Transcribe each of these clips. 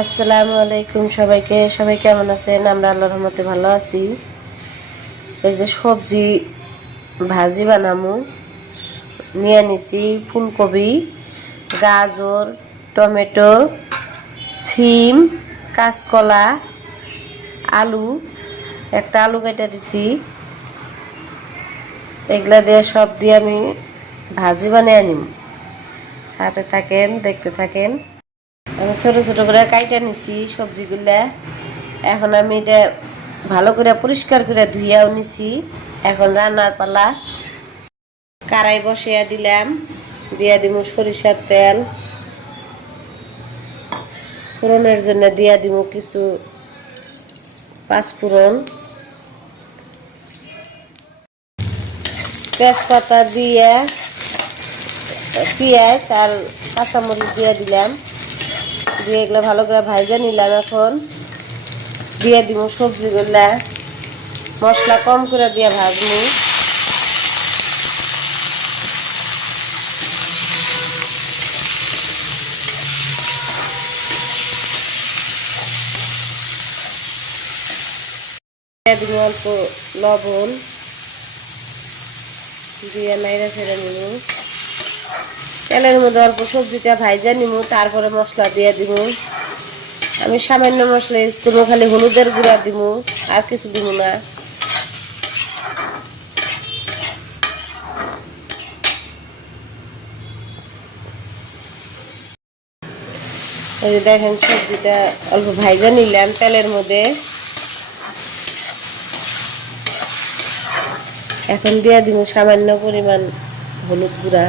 আসসালামু আলাইকুম সবাইকে। সবাই কেমন আছেন? আমরা আল্লাহর রহমতে ভালো আছি। এই যে সবজি ভাজি বানামু নিয়ে নিছি ফুলকপি, গাজর, টমেটো, সিম, কাঁচকলা, আলু, একটা আলু কেটে দিছি। এগুলা দিয়ে সব দিয়ে আমি ভাজি বানিয়ে নিব। সাথে থাকেন, দেখতে থাকেন। আমি ছোট ছোট করে কাইটা নিছি সবজিগুলা। এখন আমি এটা ভালো করে পরিষ্কার করে ধুইয়াও নিছি। এখন রান্নার পালা। কড়াই বসিয়ে দিলাম, দিয়া দিব সরিষার তেল। ফোড়নের জন্য দিয়া দিব কিছু পাঁচফোড়ন, তেজপাতা দিয়ে পেঁয়াজ আর কাঁচামরিচ দিয়ে দিলাম। দিয়ে এগুলো ভালো করে ভাজা নিলাম। এখন দিয়ে দিব সবজিগুলা, মশলা কম করে দিয়ে ভাজবো। দিয়ে দিব অল্প লবণ, দিয়ে নাইড়া ছেড়ে নিব। তেলের মধ্যে অল্প সবজিটা ভাজা নিব, তারপরে মশলা দিয়ে দিব। আমি সামান্য মশলা ইউজ করবো, খালি হলুদের গুঁড়া দিব, আর কিছু দিব না। এই যে দেখেন সবজিটা অল্প ভাজা নিলাম তেলের মধ্যে। এখন দিয়ে দিব সামান্য পরিমাণ হলুদ গুঁড়া।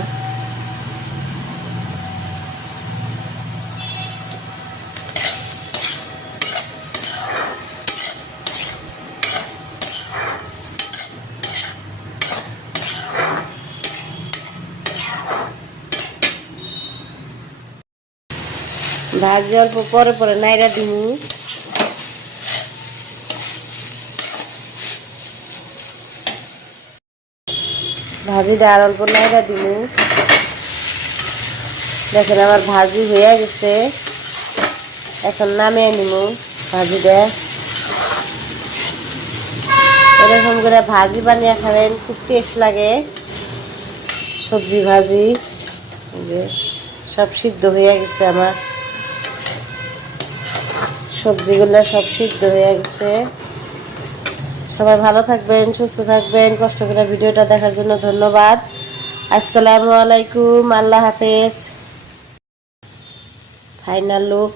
ভাজি অল্প পরে পরে নাইড়া দিব। ভাজিটা আর অল্প নাইড়া দিব। দেখেন আমার ভাজি হয়ে গেছে। এখন নামিয়ে নিব ভাজিটা। এরকম করে ভাজি বানিয়ে খাবেন, খুব টেস্ট লাগে। সবজি ভাজি সব সিদ্ধ হয়ে গেছে আমার, সবজিগুলো সব সিদ্ধ হয়ে গেছে। সবাই ভালো থাকবেন, সুস্থ থাকবেন। কষ্ট করে ভিডিওটা দেখার জন্য ধন্যবাদ। আসসালামু আলাইকুম, আল্লাহ হাফেজ। Final look.